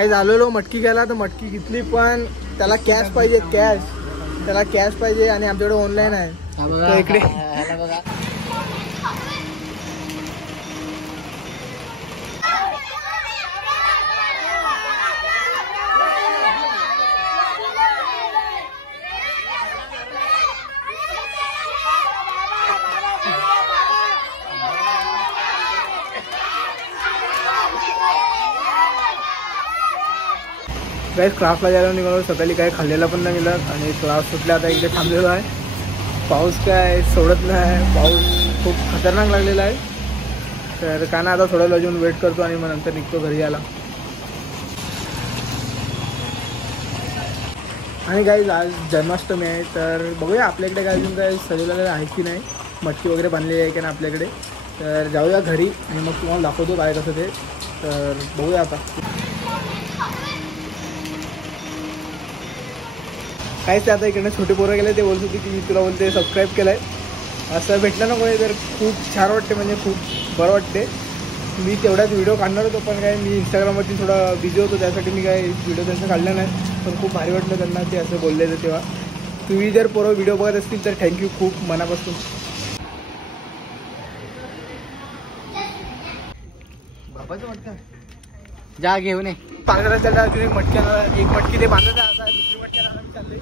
काय झालेलो मटकी घ्यायला तर मटकी घेतली पण त्याला कॅश पाहिजे, त्याला कॅश पाहिजे आणि आमच्याकडे ऑनलाईन आहे. तर इकडे गाइस क्लासला जायला निघालो. सकाळी काय खाल्लेला पण नाही मिळत आणि क्लास सुटला. आता इकडे थांबलेलो आहे. पाऊस काय सोडत नाही, पाऊस खूप खतरनाक लागलेला आहे. तर का ना आता थोडं अजून वेट करतो आणि मग नंतर निघतो घरी यायला. आणि गाइस आज जन्माष्टमी आहे तर बघूया आपल्याकडे काय अजून काय सजवलेलं आहे की नाही, मटकी वगैरे बांधलेली आहे की नाही आपल्याकडे. तर जाऊया घरी आणि मग तुम्हाला दाखवतो काय कसं ते. तर बघूया आता. काहीच ते आता इकडनं छोटे पोरं गेले, ते बोलत होते की तुला बोलते सबस्क्राईब केलं आहे. असं भेटलं ना कोणी तर खूप छान वाटते, म्हणजे खूप बरं वाटते. मी तेवढ्याच व्हिडिओ काढणार होतो पण काय मी इंस्टाग्रामवरती थोडा बिझी होतो, त्यासाठी मी काय व्हिडिओ त्यांचं काढला नाही. पण खूप भारी वाटलं त्यांना ते असं बोलले तर. तेव्हा तुम्ही जर पोरं व्हिडिओ बघत असतील तर थँक्यू खूप मनापासून. बाबाचं मटका जा घेऊन ये. पांघरा त्याला अजून एक मटकी ते बांधत आहे. आता दुसरी मटकी आणायला मी चालले.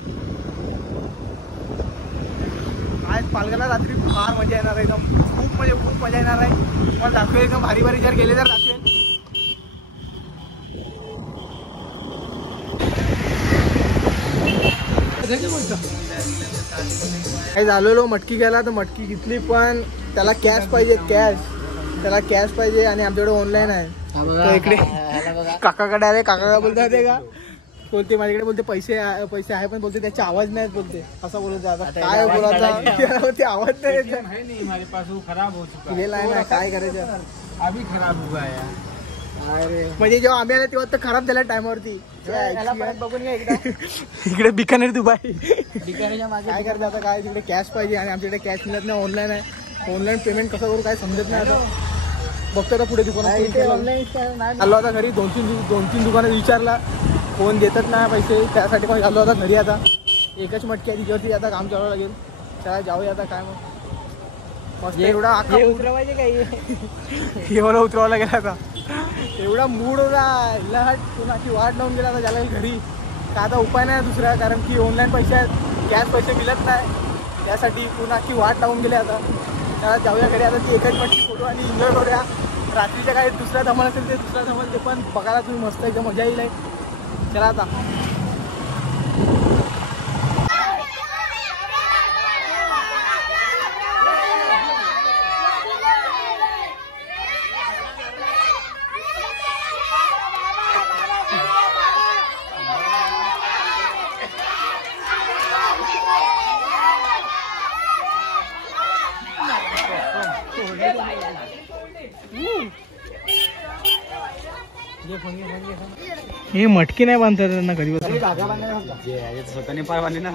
आज पालघरला रात्री फार मजा येणार आहे, एकदम खूप म्हणजे खूप मजा येणार आहे. मला दाखवेल एकदम भारी भारी, जर गेले तर दाखवेल. काही झालेलो मटकी घ्यायला तर मटकी घेतली पण त्याला कॅश पाहिजे, त्याला कॅश पाहिजे आणि आमच्याकडे ऑनलाईन आहे. तर इकडे काकाकडे आले. काका काय बोलतात ते का बोलते माझ्याकडे, बोलते पैसे आहे पण बोलते त्याचे आवाज नाहीत, बोलते असं बोलत. आता काय बोलायचं ते आवाज नाही खराब होत ना, काय करायचं अभी खराब हुआ है. अरे म्हणजे जेव्हा आम्ही आले तेव्हा तर खराब झाल्या टायमावरती. बघून घ्या एकदा. इकडे बिकानेर दुबई बिकानेरच्या मागे काय करते आता. काय तिकडे कॅश पाहिजे आणि आमच्याकडे कॅश मिळत नाही, ऑनलाईन आहे. ऑनलाईन पेमेंट कसं करू काय समजत नाही. आता बघतो आता पुढे दुकानात ऑनलाईन आलो. आता घरी दोन तीन दुकानं विचारला, कोण देतच नाही पैसे. त्यासाठी पण आलो आता घरी. आता एकच मटकी आहे तिच्यावरती आता काम चालवावं लागेल. चला जाऊया आता. काय मग मस्त एवढा उतरवायचे काही मला उतरवावं लागेल. आता एवढा मूड होता, कोणाची वाट लावून गेला. आता ज्याला घरी का आता उपाय नाही दुसरा, कारण की ऑनलाईन पैसे आहेत, कॅश पैसे मिळत नाही. त्यासाठी कोणाची वाट लावून गेले. आता त्याला जाऊया घरी. आता ती एकच मटकी फोटो आणि एन्जॉय करूया. रात्रीच्या काही दुसरा धमाल असेल ते दुसरा धमाल ते पण बघायला तुम्ही मस्त एकदम मजा येईल. चला आता. हे मटकी नाही बांधतात त्यांना कधी स्वतःने पाय बांधले ना.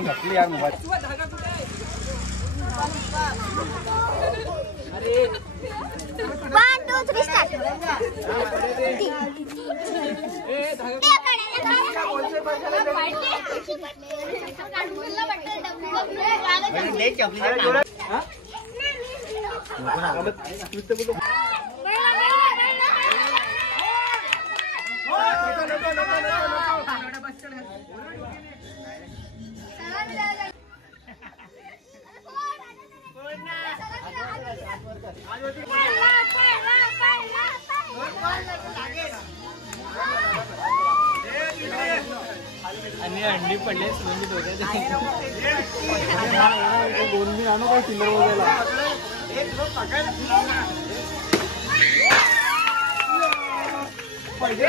घातली यार मोबाईल. आणि अंडी पडले सुगंधित होते. दोन मी आणू काय किलर वगैरे. पहिले